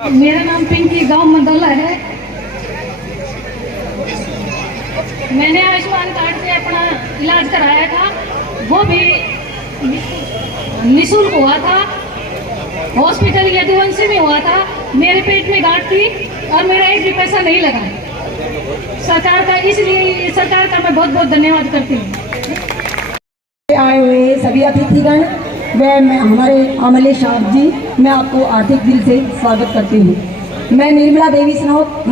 मेरा नाम पिंकी, गांव मंदोला है। मैंने आयुष्मान कार्ड से अपना इलाज कराया था, वो भी निःशुल्क हुआ था। हॉस्पिटल यदुवंशी में हुआ था। मेरे पेट में गांठ थी और मेरा एक भी पैसा नहीं लगा सरकार का, इसलिए सरकार का मैं बहुत बहुत धन्यवाद करती हूँ। आए हुए सभी अतिथिगण व हमारे अमले साहब जी, मैं आपको हार्दिक दिल से स्वागत करती हूँ। मैं निर्मला देवी स्नौत,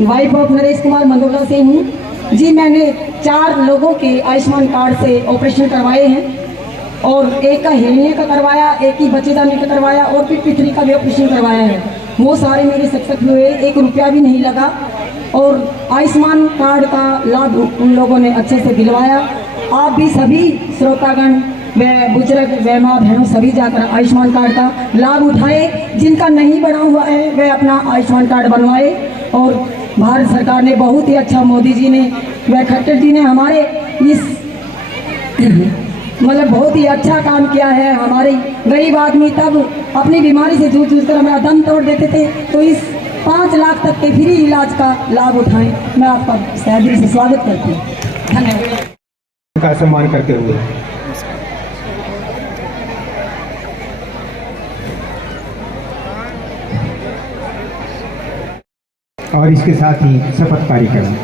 वाइफ ऑफ नरेश कुमार मंदोला से हूँ जी। मैंने 4 लोगों के आयुष्मान कार्ड से ऑपरेशन करवाए हैं और एक का हिरने का करवाया, एक ही बच्चेदानी का करवाया और फिर पितरी का भी ऑपरेशन करवाया है। वो सारे मेरे सक्सेस हुए, 1 रुपया भी नहीं लगा और आयुष्मान कार्ड का लाभ उन लोगों ने अच्छे से दिलवाया। आप भी सभी श्रोतागण व बुजुर्ग व माँ बहनों सभी जाकर आयुष्मान कार्ड का लाभ उठाए। जिनका नहीं बना हुआ है वह अपना आयुष्मान कार्ड बनवाए। और भारत सरकार ने बहुत ही अच्छा, मोदी जी ने व खट्टर जी ने हमारे इस मतलब बहुत ही अच्छा काम किया है। हमारे गरीब आदमी तब अपनी बीमारी से जूझ कर हमारा दम तोड़ देते थे, तो इस 5 लाख तक के फ्री इलाज का लाभ उठाएं। मैं आपका दिल से स्वागत करती हूँ। धन्यवाद। का सम्मान करते हुए और इसके साथ ही शपथ कार्यक्रम।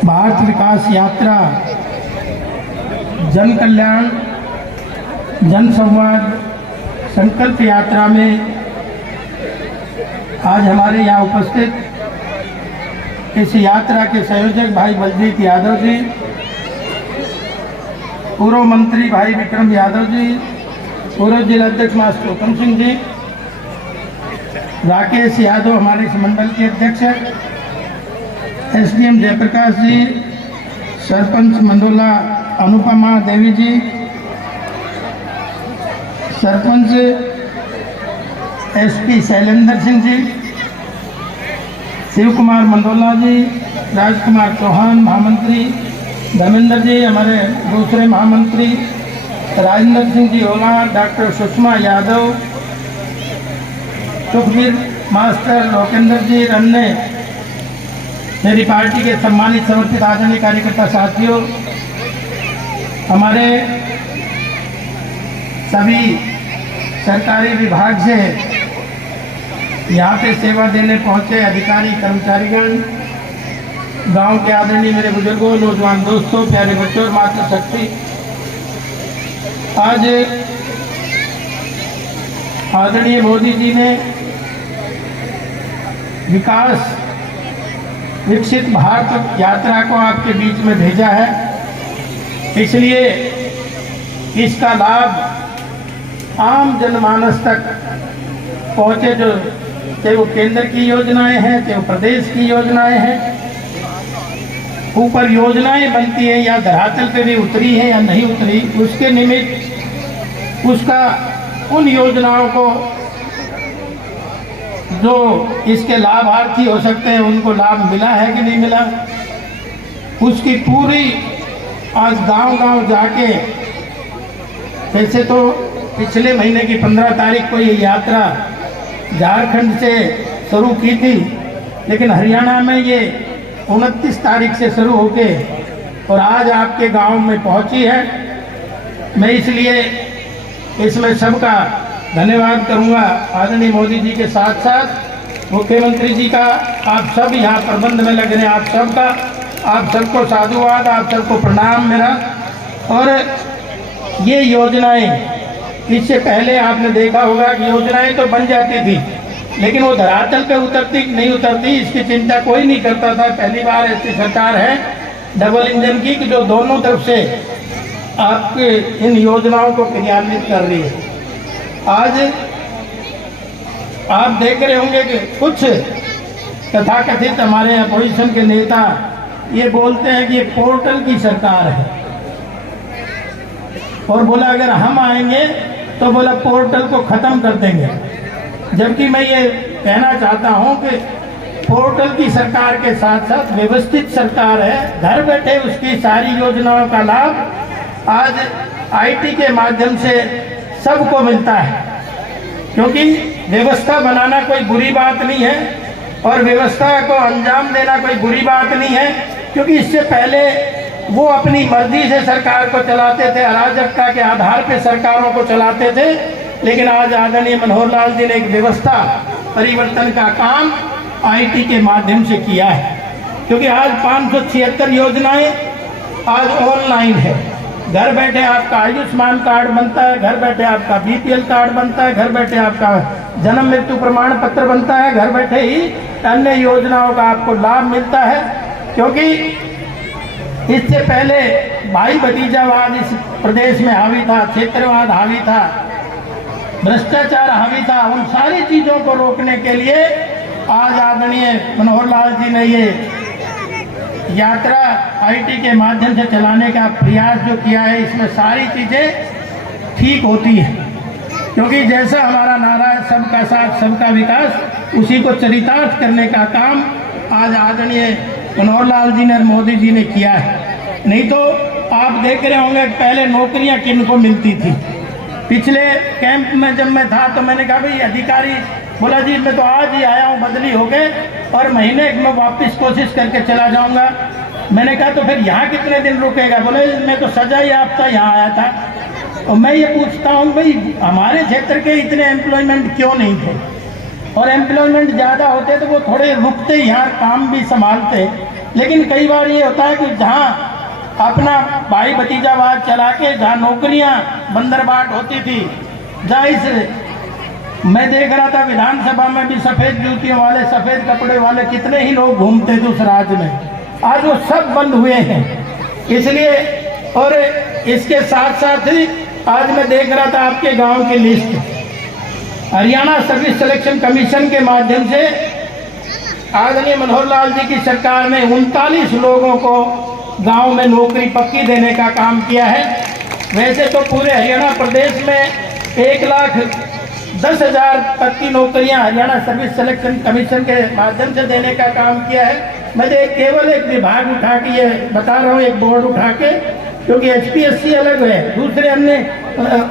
भारत विकास यात्रा, जन कल्याण, जन संवाद, संकल्प यात्रा में आज हमारे यहाँ उपस्थित इस यात्रा के संयोजक भाई बलजीत यादव जी, पूर्व मंत्री भाई विक्रम यादव जी, पूर्व जिला अध्यक्ष मास्टर उत्तम सिंह जी, राकेश यादव हमारे इस मंडल के अध्यक्ष, एसडीएम जयप्रकाश जी, सरपंच मंदोला अनुपमा देवी जी, सरपंच एसपी शैलेंद्र सिंह जी, शिव कुमार मंदोला जी, राजकुमार चौहान महामंत्री, धर्मेंद्र जी हमारे दूसरे महामंत्री, राजेंद्र सिंह जी ओला, डॉक्टर सुषमा यादव, सुखबीर मास्टर, लोकेंद्र जी रन्ने, मेरी पार्टी के सम्मानित समर्पित आदरणीय कार्यकर्ता साथियों, हमारे सभी सरकारी विभाग से यहाँ पे सेवा देने पहुँचे अधिकारी कर्मचारीगण, गांव के आदरणीय मेरे बुजुर्गों, नौजवान दोस्तों, प्यारे बच्चों और मातृशक्ति, आज आदरणीय मोदी जी ने विकास विकसित भारत यात्रा को आपके बीच में भेजा है, इसलिए इसका लाभ आम जनमानस तक पहुँचे। जो चाहे वो केंद्र की योजनाएं हैं, चाहे वो प्रदेश की योजनाएं हैं, ऊपर योजनाएं बनती हैं या धरातल पे भी उतरी है या नहीं उतरी, उसके निमित्त उसका उन योजनाओं को जो इसके लाभार्थी हो सकते हैं उनको लाभ मिला है कि नहीं मिला, उसकी पूरी आज गांव-गांव जाके, वैसे तो पिछले महीने की 15 तारीख को ये यात्रा झारखंड से शुरू की थी, लेकिन हरियाणा में ये 29 तारीख से शुरू होके और आज आपके गांव में पहुंची है। मैं इसलिए इसमें सबका धन्यवाद करूंगा, आदरणीय मोदी जी के साथ साथ मुख्यमंत्री जी का, आप सब यहाँ प्रबंध में लग रहे हैं, आप सबको साधुवाद, आप सबको प्रणाम मेरा। और ये योजनाएं, इससे पहले आपने देखा होगा कि योजनाएं तो बन जाती थी, लेकिन वो धरातल पे उतरती नहीं उतरती, इसकी चिंता कोई नहीं करता था। पहली बार ऐसी सरकार है डबल इंजन की, कि जो दोनों तरफ से आपके इन योजनाओं को क्रियान्वित कर रही है। आज आप देख रहे होंगे कि कुछ तथाकथित हमारे अपोजिशन के नेता ये बोलते हैं कि ये पोर्टल की सरकार है, और बोला अगर हम आएंगे तो बोला पोर्टल को खत्म कर देंगे। जबकि मैं ये कहना चाहता हूं कि पोर्टल की सरकार के साथ साथ व्यवस्थित सरकार है। घर बैठे उसकी सारी योजनाओं का लाभ आज आईटी के माध्यम से सबको मिलता है, क्योंकि व्यवस्था बनाना कोई बुरी बात नहीं है और व्यवस्था को अंजाम देना कोई बुरी बात नहीं है, क्योंकि इससे पहले वो अपनी मर्जी से सरकार को चलाते थे, अराजकता के आधार पे सरकारों को चलाते थे। लेकिन आज आदरणीय मनोहर लाल जी ने एक व्यवस्था परिवर्तन का काम आईटी के माध्यम से किया है, क्योंकि आज 576 योजनाएं आज ऑनलाइन है। घर बैठे आपका आयुष्मान कार्ड बनता है, घर बैठे आपका बीपीएल कार्ड बनता है, घर बैठे आपका जन्म मृत्यु प्रमाण पत्र बनता है, घर बैठे ही अन्य योजनाओं का आपको लाभ मिलता है। क्योंकि इससे पहले भाई भतीजावाद इस प्रदेश में हावी था, क्षेत्रवाद हावी था, भ्रष्टाचार हावी था। उन सारी चीजों को रोकने के लिए आज आदरणीय मनोहर लाल जी ने ये यात्रा आईटी के माध्यम से चलाने का प्रयास जो किया है, इसमें सारी चीजें ठीक होती हैं। क्योंकि जैसा हमारा नारा है सबका साथ सबका विकास, उसी को चरितार्थ करने का काम आज आदरणीय मनोहर लाल जी ने, मोदी जी ने किया है। नहीं तो आप देख रहे होंगे पहले नौकरियां किनको मिलती थी। पिछले कैंप में जब मैं था तो मैंने कहा भाई अधिकारी बोला जी मैं तो आज ही आया हूँ, बदली हो गए और महीने में वापस कोशिश करके चला जाऊंगा। मैंने कहा तो फिर यहाँ कितने दिन रुकेगा? बोले मैं तो सजा ही आपका यहाँ आया था। और मैं ये पूछता हूँ भाई हमारे क्षेत्र के इतने एम्प्लॉयमेंट क्यों नहीं थे? और एम्प्लॉयमेंट ज़्यादा होते तो वो थोड़े रुकते यहाँ काम भी संभालते। लेकिन कई बार ये होता है कि जहाँ अपना भाई भतीजावाद चला के जहाँ नौकरियाँ बंदरबाट होती थी, जहाँ इस मैं देख रहा था विधानसभा में भी सफ़ेद जूतियों वाले, सफ़ेद कपड़े वाले कितने ही लोग घूमते थे उस राज्य में, आज वो सब बंद हुए हैं। इसलिए और इसके साथ साथ ही आज मैं देख रहा था आपके गांव की list, Haryana service selection commission के माध्यम से आदरणीय मनोहर लाल जी की सरकार ने 39 लोगों को गांव में नौकरी पक्की देने का काम किया है। वैसे तो पूरे हरियाणा प्रदेश में 1,10,000 तक की नौकरियां हरियाणा सर्विस सिलेक्शन कमीशन के माध्यम से देने का काम किया है। मैं केवल एक विभाग उठा के ये बता रहा हूँ, एक बोर्ड उठा के, क्योंकि HPSC अलग है, दूसरे अन्य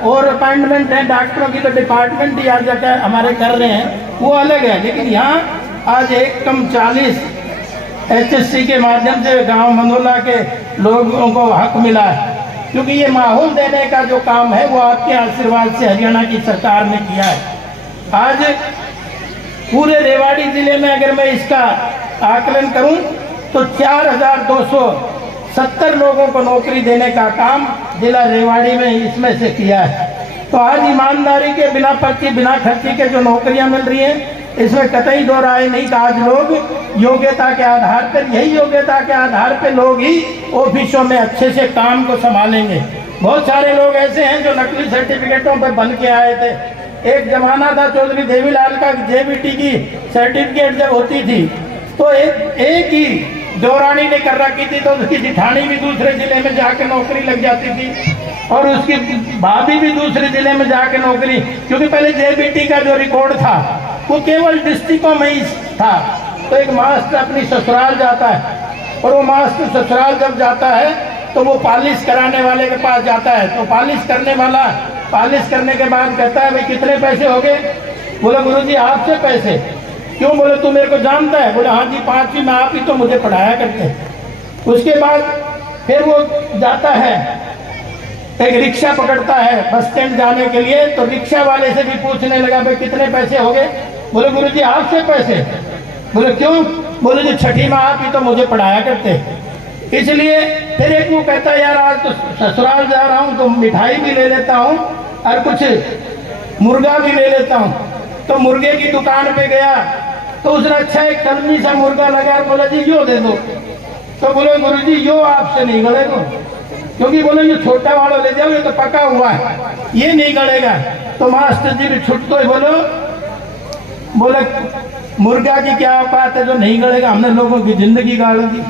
और अपॉइंटमेंट है, डॉक्टरों की तो डिपार्टमेंट ही आज जाकर हमारे कर रहे हैं, वो अलग है। लेकिन यहाँ आज 1 कम 40 HSC के माध्यम से गांव मंदोला के लोगों को हक मिला है, क्योंकि ये माहौल देने का जो काम है वो आपके आशीर्वाद से हरियाणा की सरकार ने किया है। आज पूरे रेवाड़ी जिले में अगर मैं इसका आकलन करूं तो 4,270 लोगों को नौकरी देने का काम जिला रेवाड़ी में इसमें से किया है। तो आज ईमानदारी के बिना पर्ची बिना खर्ची के जो नौकरियां मिल रही हैं, इसमें कतई दो राय नहीं कि आज लोग योग्यता के आधार पर, यही योग्यता के आधार पर लोग ही ऑफिसों में अच्छे से काम को संभालेंगे। बहुत सारे लोग ऐसे हैं जो नकली सर्टिफिकेटों पर बन के आए थे। एक जमाना था चौधरी देवीलाल का, JBT की सर्टिफिकेट जब होती थी तो एक ही दौरानी ने कर रखी थी तो उसकी जिठानी भी दूसरे जिले में जाके नौकरी लग जाती थी और उसकी भाभी भी दूसरे जिले में जाके नौकरी, क्योंकि पहले JBT का जो रिकॉर्ड था वो केवल डिस्ट्रिक्टों में ही था। तो एक मास्टर अपनी ससुराल जाता है और वो मास्टर ससुराल जब जाता है तो वो पालिश कराने वाले के पास जाता है, तो पालिश करने वाला पालिश करने के बाद कहता है भाई कितने पैसे हो गए? बोला गुरुजी आपसे पैसे क्यों? बोले तू मेरे को जानता है? बोले हाँ जी 5वीं में आप ही तो मुझे पढ़ाया करते। उसके बाद फिर वो जाता है, एक रिक्शा पकड़ता है बस स्टैंड जाने के लिए, तो रिक्शा वाले से भी पूछने लगा भाई कितने पैसे हो गए? बोले गुरुजी आपसे पैसे। बोले क्यों? बोले जी 6ठी में आप ही तो मुझे पढ़ाया करते। इसलिए फिर एक वो कहता है यार आज तो ससुराल जा रहा हूँ तो मिठाई भी ले लेता हूँ और कुछ मुर्गा भी ले लेता हूँ। तो मुर्गे की दुकान पे गया तो उसने अच्छा एक कलमी सा मुर्गा लगा, बोला जी यो दे दो। तो बोले गुरुजी यो आपसे नहीं गलेगा, क्योंकि बोले ये छोटा वाला ले जाओ, ये तो पका हुआ है, ये नहीं गलेगा। तो मास्टर जी भी छुट को बोले मुर्गा की क्या औकात है जो नहीं गड़ेगा, हमने लोगों की जिंदगी गाड़ दी।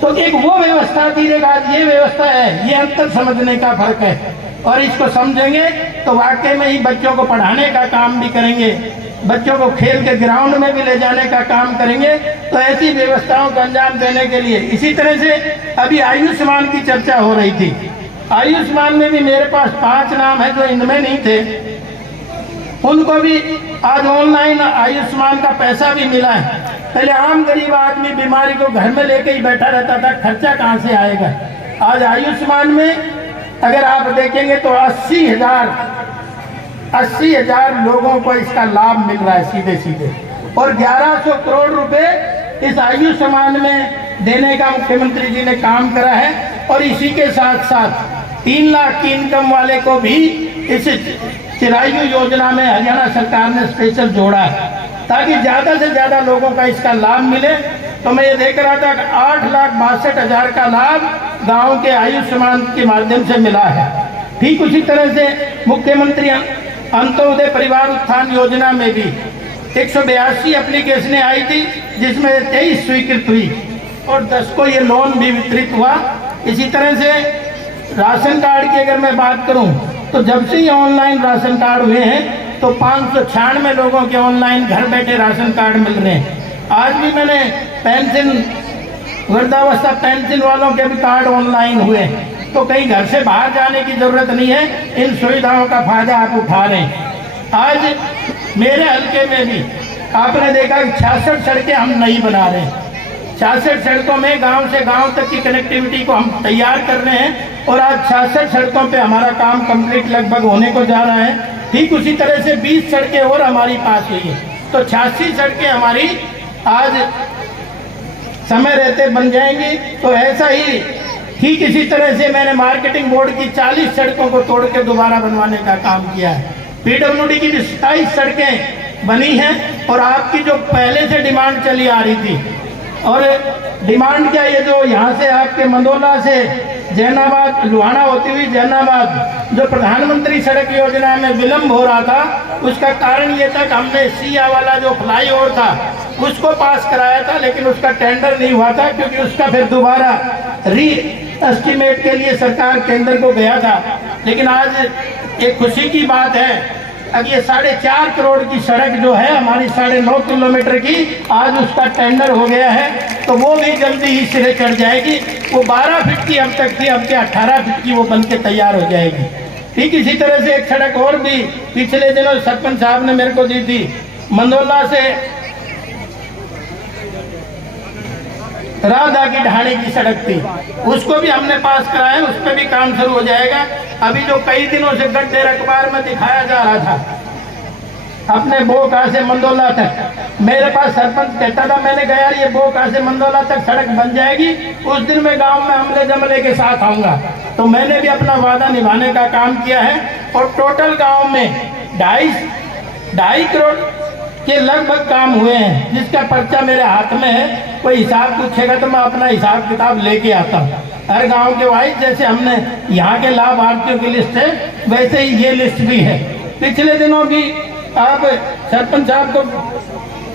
तो एक वो व्यवस्था थी, एक आज ये व्यवस्था है, ये अंतर समझने का फर्क है। और इसको समझेंगे तो वाकई में ही बच्चों को पढ़ाने का काम भी करेंगे, बच्चों को खेल के ग्राउंड में भी ले जाने का काम करेंगे। तो ऐसी व्यवस्थाओं को अंजाम देने के लिए, इसी तरह से अभी आयुष्मान की चर्चा हो रही थी। आयुष्मान में भी मेरे पास 5 नाम है जो इनमें नहीं थे, उनको भी आज ऑनलाइन आयुष्मान का पैसा भी मिला है। पहले आम गरीब आदमी बीमारी को घर में लेके ही बैठा रहता था, खर्चा कहाँ से आएगा। आज आयुष्मान में अगर आप देखेंगे तो 80,000 लोगों को इसका लाभ मिल रहा है सीधे सीधे। और 1100 करोड़ रुपए इस आयुष्मान में देने का मुख्यमंत्री जी ने काम करा है। और इसी के साथ साथ 3 लाख की इनकम वाले को भी इस चिरायु योजना में हरियाणा सरकार ने स्पेशल जोड़ा है ताकि ज़्यादा से ज़्यादा लोगों का इसका लाभ मिले। तो मैं ये देख रहा था कि 8,62,000 का लाभ गांव के आयुष्मान के माध्यम से मिला है। ठीक उसी तरह से मुख्यमंत्री अंत्योदय परिवार उत्थान योजना में भी 182 एप्लीकेशनें आई थी, जिसमें 23 स्वीकृत हुई और 10 को ये लोन भी वितरित हुआ। इसी तरह से राशन कार्ड की अगर मैं बात करूं तो जब से ये ऑनलाइन राशन कार्ड हुए हैं तो 596 लोगों के ऑनलाइन घर बैठे राशन कार्ड मिल रहे हैं। आज भी मैंने पेंशन, वृद्धावस्था पेंशन वालों के भी कार्ड ऑनलाइन हुए, तो कहीं घर से बाहर जाने की जरूरत नहीं है, इन सुविधाओं का फायदा आप उठा रहे हैं। आज मेरे हल्के में भी आपने देखा कि 66 सड़कें हम नहीं बना रहे हैं। 66 सड़कों में गांव से गांव तक की कनेक्टिविटी को हम तैयार कर रहे हैं और आज 66 सड़कों पे हमारा काम कंप्लीट लगभग होने को जा रहा है। ठीक उसी तरह से 20 सड़कें और हमारी पास हुई है, तो 86 सड़कें हमारी आज समय रहते बन जाएंगी। तो ऐसा ही ठीक इसी तरह से मैंने मार्केटिंग बोर्ड की 40 सड़कों को तोड़ के दोबारा बनवाने का काम किया है। PWD की भी 27 सड़कें बनी हैं और आपकी जो पहले से डिमांड चली आ रही थी, और डिमांड क्या, ये जो यहाँ से आपके मंदोला से जैनाबाद लुहाना होती हुई जैनाबाद जो प्रधानमंत्री सड़क योजना में विलंब हो रहा था, उसका कारण ये था कि हमने सिया वाला जो फ्लाईओवर था उसको पास कराया था, लेकिन उसका टेंडर नहीं हुआ था क्योंकि उसका फिर दोबारा री एस्टीमेट के लिए सरकार केंद्र को गया था। लेकिन आज एक खुशी की बात है, अब ये 4.5 करोड़ की सड़क जो है हमारी 9.5 किलोमीटर की, आज उसका टेंडर हो गया है, तो वो भी जल्दी ही सिरे चढ़ जाएगी। वो 12 फीट की अब तक थी, अब के 18 फीट की वो बन के तैयार हो जाएगी। ठीक इसी तरह से एक सड़क और भी पिछले दिनों सरपंच साहब ने मेरे को दी थी, मंदोला से राधा की ढाणी की सड़क थी, उसको भी हमने पास कराया, उस पर भी काम शुरू हो जाएगा। अभी जो कई दिनों से गड्ढे अखबार में दिखाया जा रहा था अपने बोका से मंदोला तक, मेरे पास सरपंच कहता था, मैंने कहा यार ये बोका से मंदोला तक सड़क बन जाएगी, उस दिन मैं गांव में हमले जमले के साथ आऊंगा। तो मैंने भी अपना वादा निभाने का काम किया है और टोटल गाँव में 2.5 करोड़ के लगभग काम हुए हैं, जिसका पर्चा मेरे हाथ में है। कोई हिसाब पूछेगा तो मैं अपना हिसाब किताब लेके आता हूँ। हर गांव के वाइज जैसे हमने यहाँ के लाभार्थियों की लिस्ट है, वैसे ही ये लिस्ट भी है। पिछले दिनों भी आप सरपंच साहब को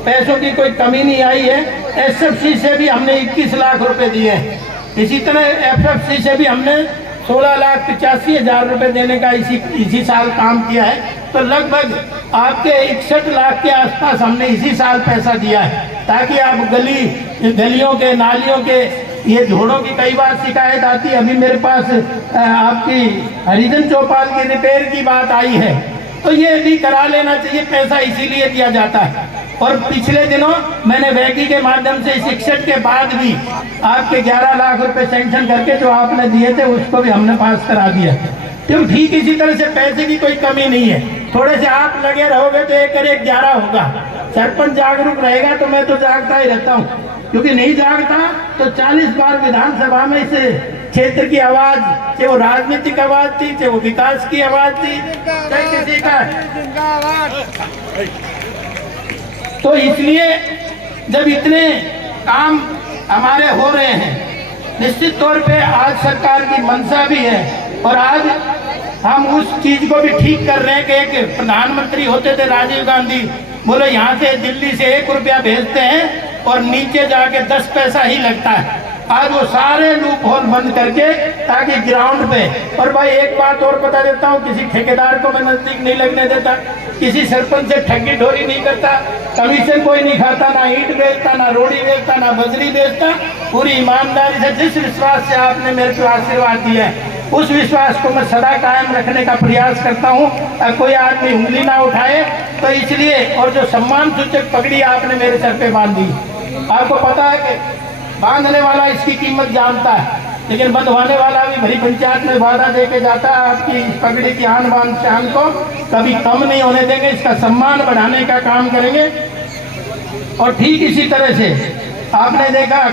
पैसों की कोई कमी नहीं आई है। SFC से भी हमने 21 लाख रुपए दिए हैं। इसी तरह FFC से भी हमने 16,85,000 रुपए देने का इसी साल काम किया है। तो लगभग आपके 61 लाख के आसपास हमने इसी साल पैसा दिया है, ताकि आप गलियों के नालियों के ये झोड़ों की कई बार शिकायत आती है। अभी मेरे पास आपकी हरिजन चौपाल की रिपेयर की बात आई है, तो ये भी करा लेना चाहिए, पैसा इसीलिए दिया जाता है। और पिछले दिनों मैंने वैकी के माध्यम से 61 के बाद भी आपके 11 लाख रुपए सैंक्शन करके जो आपने दिए थे उसको भी हमने पास करा दिया। तो ठीक इसी तरह से पैसे की कोई कमी नहीं है। थोड़े से आप लगे रहोगे तो 1-11 होगा। सरपंच जागरूक रहेगा तो मैं तो जागता ही रहता हूँ, क्योंकि नहीं जागता तो 40 बार विधानसभा में इस क्षेत्र की आवाज, चाहे वो राजनीतिक आवाज थी, चाहे वो विकास की आवाज थी, चाहे किसी का। तो इसलिए जब इतने काम हमारे हो रहे हैं, निश्चित तौर पे आज सरकार की मंशा भी है और आज हम उस चीज को भी ठीक कर रहे हैं कि एक प्रधानमंत्री होते थे राजीव गांधी, बोले यहाँ से दिल्ली से 1 रुपया भेजते हैं और नीचे जाके 10 पैसा ही लगता है। आज वो सारे लूप होल बंद करके ताकि ग्राउंड पे, और भाई एक बात और बता देता हूँ, किसी ठेकेदार को मैं नजदीक नहीं लगने देता, किसी सरपंच से ठगी ठोरी नहीं करता, कमीशन कोई नहीं खाता, ना ईंट बेचता, ना रोड़ी बेचता, ना बजरी बेचता। पूरी ईमानदारी से जिस विश्वास से आपने मेरे को आशीर्वाद दिया है उस विश्वास को मैं सदा कायम रखने का प्रयास करता हूँ। कोई आदमी उंगली ना उठाए तो इसलिए, और जो सम्मान सूचक पगड़ी आपने मेरे सर पे बांधी, आपको पता है कि बांधने वाला इसकी कीमत जानता है, लेकिन बंधवाने वाला भी भरी पंचायत में वादा दे के जाता है आपकी इस पगड़ी की आन बान शान को कभी कम नहीं होने देंगे, इसका सम्मान बढ़ाने का काम करेंगे। और ठीक इसी तरह से आपने देखा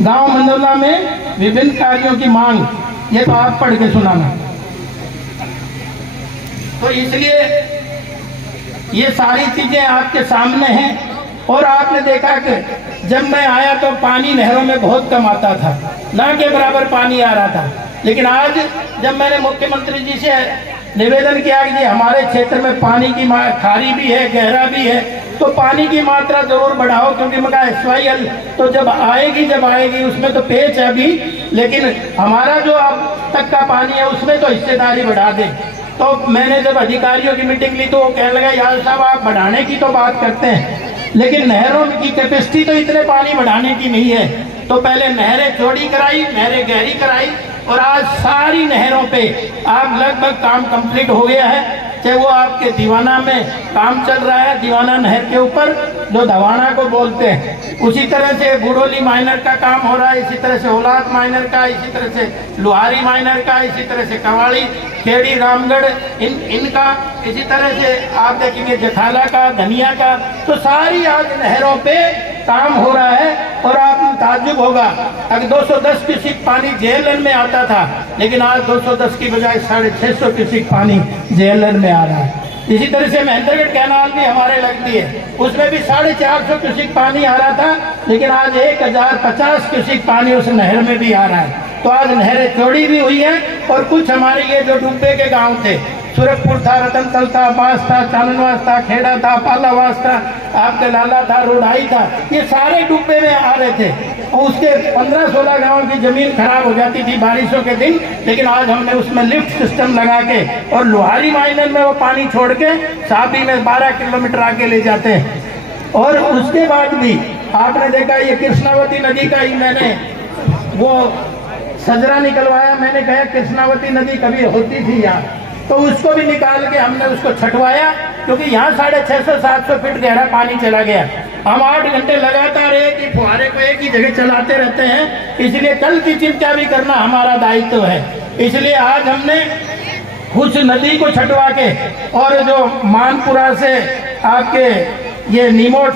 गांव मंदोला में विभिन्न कार्यों की मांग, ये तो आप पढ़ के सुनाना। तो इसलिए ये सारी चीजें आपके सामने हैं। और आपने देखा कि जब मैं आया तो पानी नहरों में बहुत कम आता था, ना के बराबर पानी आ रहा था, लेकिन आज जब मैंने मुख्यमंत्री जी से निवेदन किया कि जी हमारे क्षेत्र में पानी की खारी भी है, गहरा भी है, तो पानी की मात्रा जरूर बढ़ाओ, क्योंकि मैं कहा SYL तो जब आएगी उसमें तो पेच है अभी, लेकिन हमारा जो अब तक का पानी है उसमें तो हिस्सेदारी बढ़ा दे। तो मैंने जब अधिकारियों की मीटिंग ली तो वो कहने लगा यार साहब आप बढ़ाने की तो बात करते हैं, लेकिन नहरों की कैपेसिटी तो इतने पानी बढ़ाने की नहीं है। तो पहले नहरें चौड़ी कराई, नहरें गहरी कराई, और आज सारी नहरों पे आप लगभग काम कंप्लीट हो गया है। चाहे वो आपके दीवाना में काम चल रहा है, दीवाना नहर के ऊपर जो दवाना को बोलते हैं, उसी तरह से बुडोली माइनर का काम हो रहा है, इसी तरह से औलाद माइनर का, इसी तरह से लुहारी माइनर का, इसी तरह से कवाड़ी खेड़ी रामगढ़ इनका, इसी तरह से आप देखेंगे जखाला का, धनिया का। तो सारी आज नहरों पे काम हो रहा है। और आपको ताज्जुब होगा, अगर 210 क्यूसेक पानी जेएलएन में आता था, लेकिन आज 210 की बजाय 650 क्यूसेक पानी जेएलएन में आ रहा है। इसी तरह से महेंद्रगढ़ कैनाल भी हमारे लगती है, उसमें भी 450 क्यूसेक पानी आ रहा था, लेकिन आज 1050 क्यूसेक पानी उस नहर में भी आ रहा है। तो आज नहरें चौड़ी भी हुई है। और कुछ हमारे ये जो डुब्बे के गांव थे, सूरजपुर था, रतनतल था, बास था, चाननवास था, खेड़ा था, पालावास था, आपके लाला था, रोडाई था, ये सारे डुब्बे में आ रहे थे। और उसके 15-16 गांव की जमीन खराब हो जाती थी बारिशों के दिन, लेकिन आज हमने उसमें लिफ्ट सिस्टम लगा के और लोहारी माइनर में वो पानी छोड़ के साबी में 12 किलोमीटर आगे ले जाते हैं। और उसके बाद भी आपने देखा ये कृष्णावती नदी का ही मैंने वो सजरा निकलवाया। मैंने कहा कृष्णावती नदी कभी होती थी यहाँ, तो उसको भी निकाल के हमने उसको छटवाया, क्योंकि यहाँ 650-700 फीट गहरा पानी चला गया। हम 8 घंटे लगातार एक ही फुहारे को एक ही जगह चलाते रहते हैं, इसलिए कल की चिंता भी करना हमारा दायित्व है। इसलिए आज हमने उस नदी को छटवा के, और जो मानपुरा से आपके ये निमोट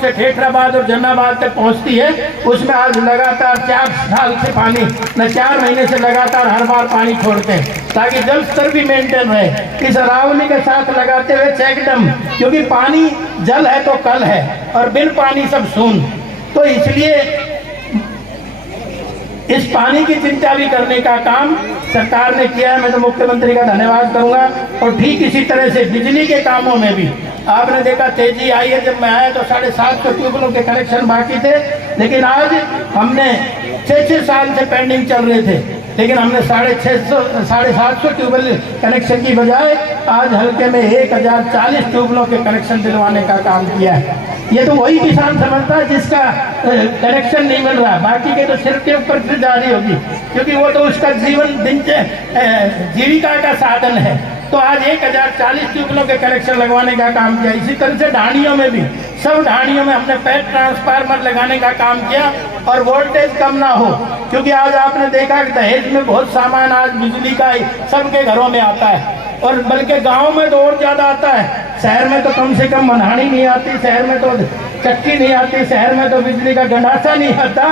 से ठेठराबाद और जन्नाबाद तक पहुंचती है, उसमें आज लगातार 4 साल से पानी न 4 महीने से लगातार हर बार पानी छोड़ते हैं, ताकि जल स्तर भी मेंटेन रहे। इस अरावली के साथ लगाते हुए चेक डैम, क्योंकि पानी जल है तो कल है, और बिन पानी सब सून। तो इसलिए इस पानी की चिंता भी करने का काम सरकार ने किया है। मैं तो मुख्यमंत्री का धन्यवाद करूंगा। और ठीक इसी तरह से बिजली के कामों में भी आपने देखा तेजी आई है। जब मैं आया तो 750 ट्यूबवेलों के कनेक्शन बाकी थे, लेकिन आज हमने 6 साल से पेंडिंग चल रहे थे, लेकिन हमने 750 ट्यूबवेल कनेक्शन की बजाय आज हल्के में 1040 ट्यूबवेलों के कनेक्शन दिलवाने का काम किया है। ये तो वही किसान समझता है जिसका कनेक्शन नहीं मिल रहा, बाकी के तो सिर के ऊपर फिर जारी होगी, क्योंकि वो तो उसका जीवन जीविका का साधन है। तो आज 1040 ट्यूबवेलों के कनेक्शन लगवाने का काम किया। इसी तरह से ढाणियों में भी, सब ढाणियों में हमने पैड ट्रांसफार्मर लगाने का काम किया, और वोल्टेज कम ना हो, क्योंकि आज आपने देखा कि दहेज में बहुत सामान आज बिजली का सबके घरों में आता है, और बल्कि गांव में तो और ज्यादा आता है। शहर में तो कम से कम मनहानी नहीं आती, शहर में तो चक्की नहीं आती, शहर में तो बिजली का गंडासा नहीं आता,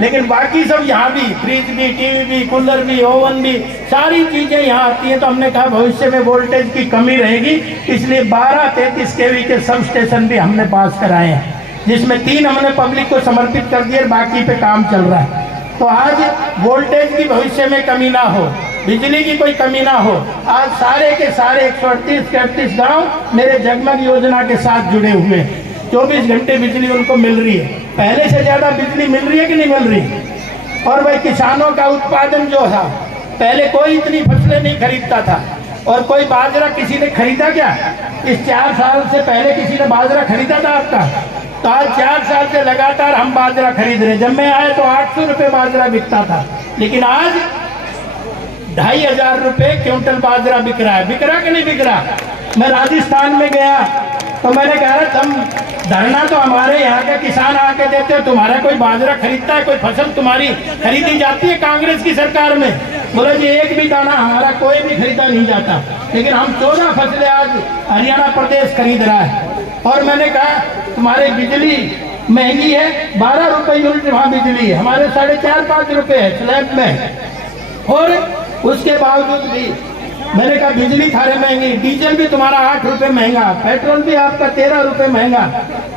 लेकिन बाकी सब यहाँ भी, फ्रिज भी, टीवी भी, कूलर भी, ओवन भी, सारी चीजें यहाँ आती हैं। तो हमने कहा भविष्य में वोल्टेज की कमी रहेगी, इसलिए 12-33 kV के सब स्टेशन भी हमने पास कराए हैं, जिसमें 3 हमने पब्लिक को समर्पित कर दिए, बाकी पे काम चल रहा है। तो आज वोल्टेज की भविष्य में कमी ना हो, बिजली की कोई कमी ना हो। आज सारे के सारे 138 के 38 गाँव मेरे जगमग योजना के साथ जुड़े हुए हैं। 24 घंटे बिजली उनको मिल रही है। पहले से ज़्यादा बिजली मिल रही है कि नहीं मिल रही। और भाई किसानों का उत्पादन जो था, पहले कोई इतनी फसलें नहीं खरीदता था और कोई बाजरा किसी ने खरीदा क्या? इस 4 साल से पहले किसी ने बाजरा खरीदा था आपका? तो आज 4 साल से लगातार हम बाजरा खरीद रहे हैं। जब मैं आया तो 800 रुपये बाजरा बिकता था, लेकिन आज 2500 रुपये क्विंटल बाजरा बिक रहा है। बिक रहा कि नहीं बिक रहा? मैं राजस्थान में गया तो मैंने कहा तुम धरना तो हमारे यहाँ के किसान आके देते हो, तुम्हारा कोई बाजरा खरीदता है? कोई फसल तुम्हारी खरीदी जाती है कांग्रेस की सरकार में? बोला जी एक भी दाना हमारा कोई भी खरीदा नहीं जाता, लेकिन हम 14 फसलें आज हरियाणा प्रदेश खरीद रहा है। और मैंने कहा तुम्हारी बिजली महंगी है, 12 रुपये यूनिट वहाँ बिजली है, हमारे 4.5-5 रुपये है स्लैब में। और उसके बावजूद भी मैंने कहा बिजली थारे महंगी, डीजल भी तुम्हारा 8 रुपये महंगा, पेट्रोल भी आपका 13 रुपये महंगा।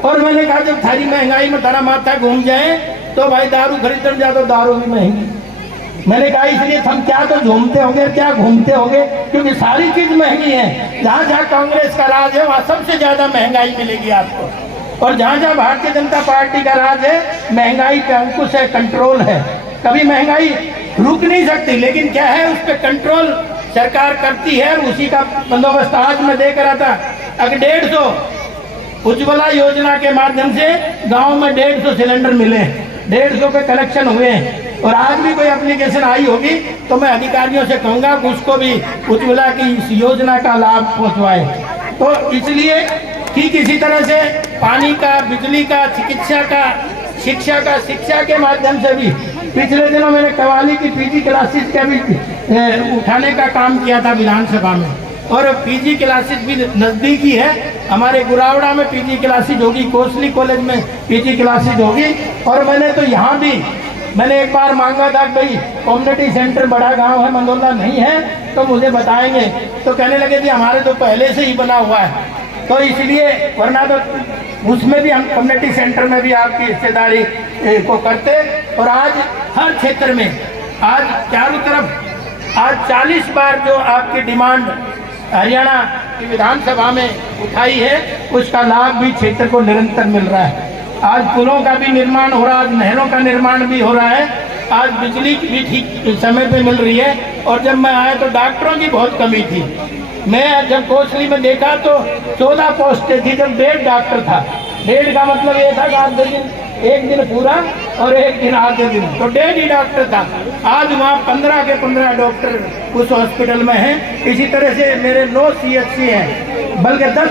और मैंने कहा जब थारी महंगाई में तारा माथा घूम जाए तो भाई दारू खरीदने जा तो दारू भी महंगी। मैंने कहा इसलिए हम क्या तो झूमते होंगे क्या घूमते होंगे, क्योंकि सारी चीज महंगी है। जहाँ जहाँ कांग्रेस का राज है वहाँ सबसे ज्यादा महंगाई मिलेगी आपको, और जहाँ जहाँ भारतीय जनता पार्टी का राज है महंगाई पे अंकुश है, कंट्रोल है। कभी महंगाई रुक नहीं सकती, लेकिन क्या है उस पर कंट्रोल सरकार करती है। उसी का बंदोबस्त आज मैं देख रहा था। अगर 150 उज्ज्वला योजना के माध्यम से गांव में 150 सिलेंडर मिले, 150 पे कलेक्शन हुए हैं। और आज भी कोई एप्लीकेशन आई होगी तो मैं अधिकारियों से कहूँगा कि उसको भी उज्ज्वला की इस योजना का लाभ पहुँचवाए। तो इसलिए ठीक इसी तरह से पानी का, बिजली का, चिकित्सा का, शिक्षा के माध्यम से भी पिछले दिनों मैंने कव्वाली की पीजी क्लासेस का भी उठाने का काम किया था विधानसभा में। और पीजी क्लासेस भी नज़दीकी है, हमारे गुरावड़ा में पीजी क्लासेस होगी, कोसली कॉलेज में पीजी क्लासेस होगी। और मैंने तो यहाँ भी मैंने एक बार मांगा था भाई कम्युनिटी सेंटर बड़ा गांव है मंदोला नहीं है तो मुझे बताएंगे, तो कहने लगे जी हमारे तो पहले से ही बना हुआ है। तो इसलिए वरना तो उसमें भी हम कम्युनिटी सेंटर में भी आपकी हिस्सेदारी को करते। और आज हर क्षेत्र में आज चारों तरफ आज 40 बार जो आपकी डिमांड हरियाणा की विधानसभा में उठाई है उसका लाभ भी क्षेत्र को निरंतर मिल रहा है। आज पुलों का भी निर्माण हो रहा है, आज नहरों का निर्माण भी हो रहा है, आज बिजली भी ठीक समय पे मिल रही है। और जब मैं आया तो डॉक्टरों की बहुत कमी थी। मैं जब कोसली में देखा तो 14 पोस्टें थी, जब 1.5 डॉक्टर था। 1.5 का मतलब ये था कि आधे दिन, एक दिन पूरा और एक दिन आधे दिन, तो 1.5 ही डॉक्टर था। आज वहाँ 15 के 15 डॉक्टर उस हॉस्पिटल में हैं। इसी तरह से मेरे 9 CHC हैं, बल्कि 10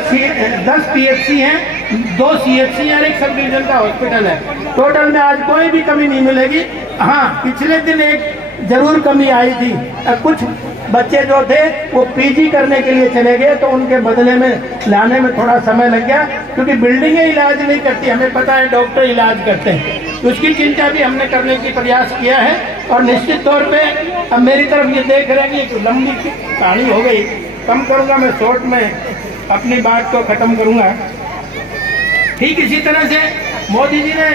PHC हैं, 2 CHC और एक सब डिवीजन का हॉस्पिटल है। टोटल में आज कोई भी कमी नहीं मिलेगी। हाँ, पिछले दिन एक जरूर कमी आई थी, कुछ बच्चे जो थे वो पीजी करने के लिए चले गए तो उनके बदले में लाने में थोड़ा समय लग गया, क्योंकि बिल्डिंगें इलाज नहीं करती, हमें पता है डॉक्टर इलाज करते हैं। उसकी चिंता भी हमने करने की प्रयास किया है। और निश्चित तौर पे अब मेरी तरफ ये देख रहे हैं कि लंबी कहानी हो गई, कम करूँगा मैं, शॉर्ट में अपनी बात को ख़त्म करूँगा। ठीक इसी तरह से मोदी जी ने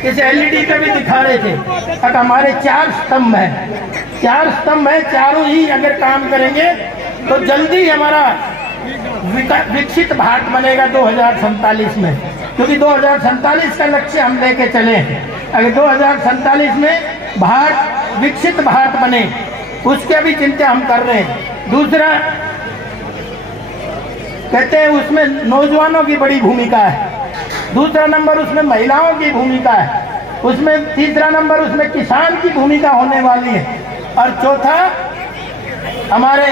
इस LED पे भी दिखा रहे थे। अब हमारे 4 स्तंभ हैं, 4 स्तंभ है, चारों ही अगर काम करेंगे तो जल्दी हमारा विकसित भारत बनेगा 2047 में, क्योंकि 2047 का लक्ष्य हम लेके चले। अगर 2047 में भारत विकसित भारत बने उसके भी चिंता हम कर रहे हैं। दूसरा कहते हैं उसमें नौजवानों की बड़ी भूमिका है, दूसरा नंबर उसमें महिलाओं की भूमिका है, उसमें तीसरा नंबर उसमें किसान की भूमिका होने वाली है, और चौथा हमारे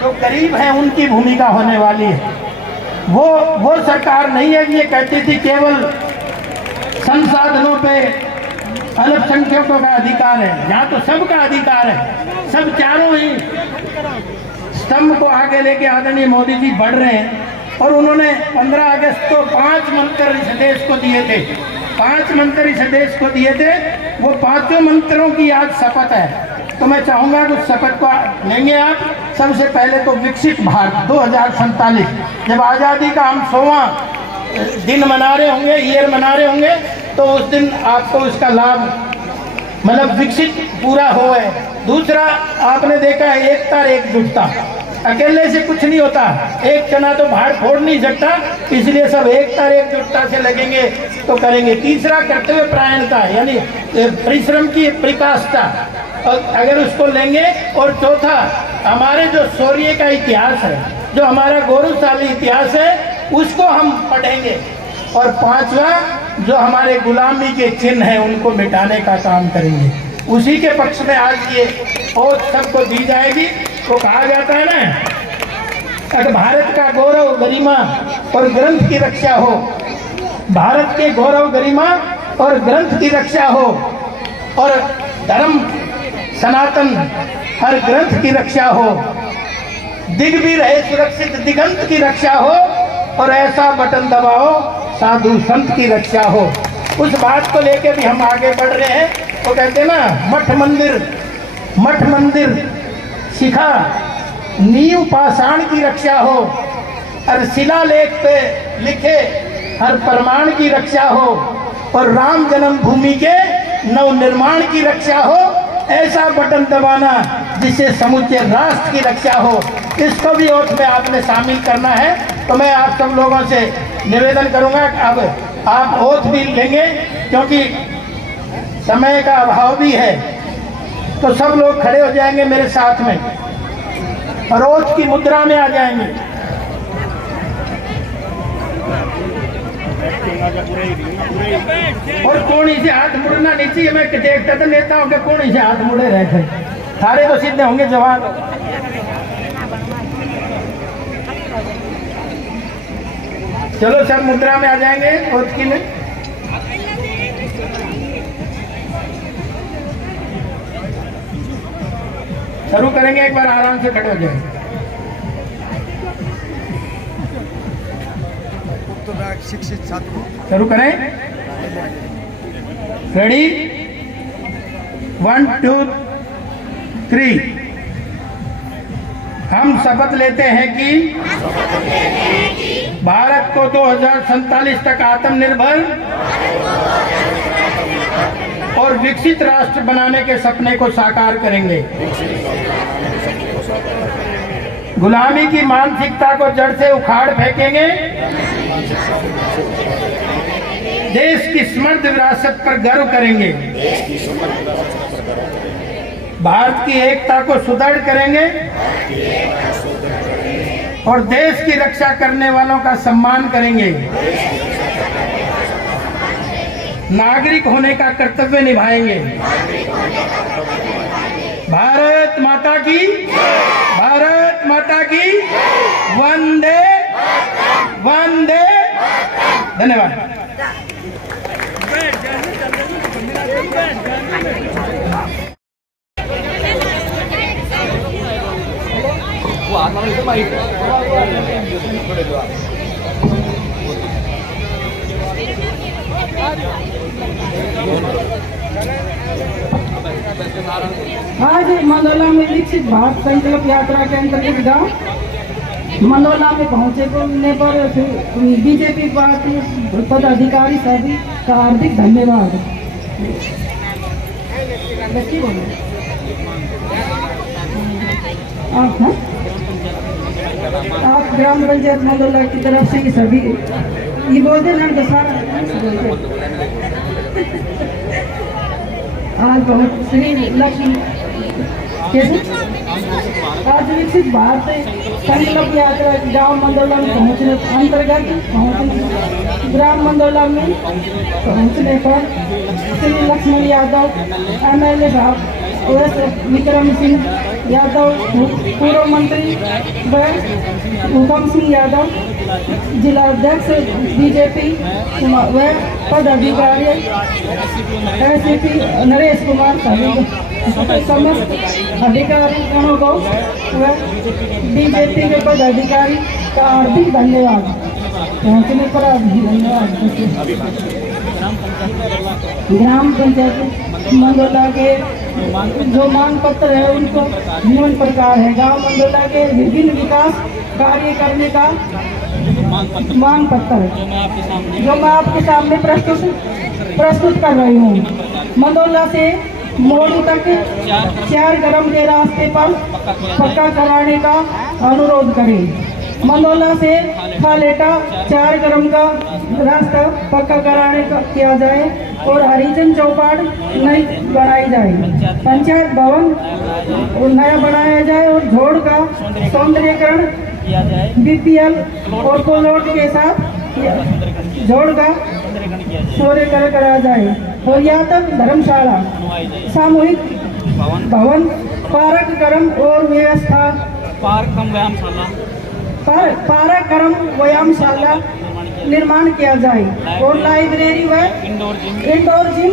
जो गरीब हैं उनकी भूमिका होने वाली है। वो सरकार नहीं है कि ये कहती थी केवल संसाधनों पे अल्पसंख्यकों का अधिकार है, यहाँ तो सबका अधिकार है। सब चारों ही स्तंभ को आगे लेके आदरणीय मोदी जी बढ़ रहे हैं। और उन्होंने 15 अगस्त को 5 मंत्र इस देश को दिए थे, 5 मंत्र इस देश को दिए थे। वो 5 मंत्रों की आज शपथ है, तो मैं चाहूँगा कि उस शपथ को लेंगे आप। सबसे पहले तो विकसित भारत 2047, जब आज़ादी का हम 100वां दिन मना रहे होंगे, ईयर मना रहे होंगे, तो उस दिन आपको इसका लाभ मतलब विकसित पूरा हो है। दूसरा आपने देखा है एकता एकजुटता, अकेले से कुछ नहीं होता, एक जना तो भाड़ फोड़ नहीं सकता, इसलिए सब एकता एकजुटता से लगेंगे तो करेंगे। तीसरा कर्तव्य परायणता यानी परिश्रम की प्रकाशता, अगर उसको लेंगे। और चौथा हमारे जो शौर्य का इतिहास है, जो हमारा गौरवशाली इतिहास है, उसको हम पढ़ेंगे। और पांचवा जो हमारे गुलामी के चिन्ह हैं उनको मिटाने का काम करेंगे। उसी के पक्ष में आज ये ओथ सबको दी जाएगी। तो कहा जाता है ना, अगर भारत का गौरव गरिमा और ग्रंथ की रक्षा हो, भारत के गौरव गरिमा और ग्रंथ की रक्षा हो, और धर्म सनातन हर ग्रंथ की रक्षा हो, दिग भी रहे सुरक्षित दिगंत की रक्षा हो, और ऐसा बटन दबाओ साधु संत की रक्षा हो। उस बात को लेकर भी हम आगे बढ़ रहे हैं। तो कहते हैं ना, मठ मंदिर शिखा नींव पाषाण की रक्षा हो, और शिलालेख पे लिखे हर प्रमाण की रक्षा हो, और राम जन्मभूमि के नव निर्माण की रक्षा हो। ऐसा बटन दबाना जिससे समूचे राष्ट्र की रक्षा हो, इसको भी ओथ में आपने शामिल करना है। तो मैं आप सब लोगों से निवेदन करूंगा कि अब आप ओथ भी लेंगे, क्योंकि समय का अभाव भी है। तो सब लोग खड़े हो जाएंगे मेरे साथ में और ओथ की मुद्रा में आ जाएंगे। और कोणी से हाथ मुड़ना नहीं चाहिए। मैं देखता तो नेताओं के कोणी से हाथ मुड़े रहते, सारे तो सीधे होंगे जवान। चलो सब मुद्रा में आ जाएंगे ओथ की में। शुरू करेंगे, एक बार आराम से खड़े हो जाएंगे। शिक्षित छात्र शुरू करें। रेडी, 1 2 3। हम शपथ लेते हैं कि भारत को 2047 तक आत्मनिर्भर और विकसित राष्ट्र बनाने के सपने को साकार करेंगे। गुलामी की मानसिकता को जड़ से उखाड़ फेंकेंगे। देश की समृद्ध विरासत पर गर्व करेंगे। भारत की एकता को सुदृढ़ करेंगे और देश की रक्षा करने वालों का सम्मान करेंगे। नागरिक होने का कर्तव्य निभाएंगे। भारत माता की, भारत माता की, वंदे वंदे। धन्यवाद। आज मंदोला में विकसित भारत संकल्प यात्रा के अंतर्गत गांव मंदोला में पहुंचने पर बीजेपी पार्टी पदाधिकारी सभी का हार्दिक धन्यवाद। आप ग्राम पंचायत मंदोला की तरफ से सभी ये बोलते हैं सारा आज बहुत श्री लक्ष्मी कैसे आज विकसित भारत संकल्प यात्रा गांव मंदोला में पहुंचने अंतर्गत ग्राम मंदोला में पहुंचने पर श्री लक्ष्मण यादव MLA साहब विक्रम सिंह यादव पूर्व मंत्री व हुकम सिंह यादव जिला अध्यक्ष बीजेपी व पदाधिकारी SCP नरेश कुमार समस्त अधिकारी गणों को व बीजेपी के पदाधिकारी का हार्दिक धन्यवाद। पहुँचने पर धन्यवाद। ग्राम पंचायत मंदोला के जो मांग पत्र है उनको निम्न प्रकार है। गांव मंदोला के विभिन्न विकास कार्य करने का मांग पत्र जो मैं आपके सामने प्रस्तुत कर रही हूँ। मंदोला से मोड़ी तक 4 कदम के रास्ते पर पक्का कराने का अनुरोध करें। मंदोला से खालेटा 4 कदम का रास्ता पक्का कराने का किया जाए और हरिजन चौपाट नई बनाई जाए। पंचायत भवन नया बनाया जाए और झोड़ का सौंदर्यीकरण बीपीएल और प्लॉट के साथ झोड़ का सौंदर्यीकरण कराया जाए और यहाँ तक धर्मशाला, सामूहिक भवन, पार्क कर्म और व्यवस्था, पार्क कर्म व्यायामशाला निर्माण किया जाए और लाइब्रेरी व इंडोर जिम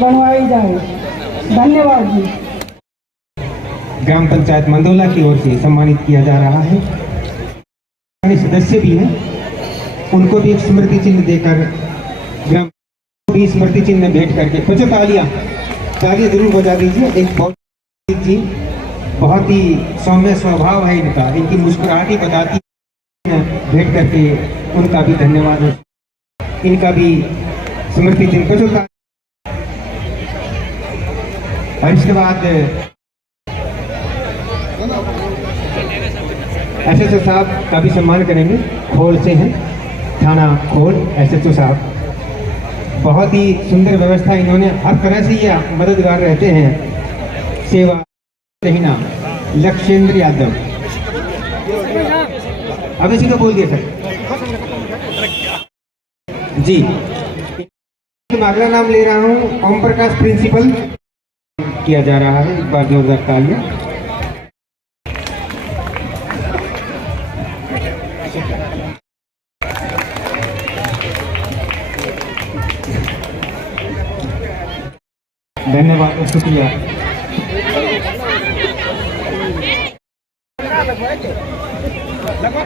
बनवाई जाए। धन्यवाद जी। ग्राम पंचायत मंदोला की ओर से सम्मानित किया जा रहा है। सदस्य भी हैं, उनको भी एक स्मृति चिन्ह देकर ग्राम भी स्मृति चिन्ह भेंट करके कुछ तालियां जरूर बजा दीजिए। एक बहुत जी बहुत ही सौम्य स्वभाव है इनका, इनकी मुस्कुराहट ही बताती है। भेंट करके उनका भी धन्यवाद, इनका भी स्मृति चिन्ह कुछ। और इसके बाद एसएचओ साहब का भी सम्मान करेंगे। खोल से हैं, थाना खोल एसएचओ साहब, बहुत ही सुंदर व्यवस्था इन्होंने, हर तरह से ये मददगार रहते हैं। सेवा रहीना लक्षेंद्र यादव, अब इसी को बोल दिया सर जी। मैं अगला नाम ले रहा हूँ, ओम प्रकाश प्रिंसिपल किया जा रहा है। एक बार जोरदार तालियां। धन्यवाद और शुक्रिया। लगवा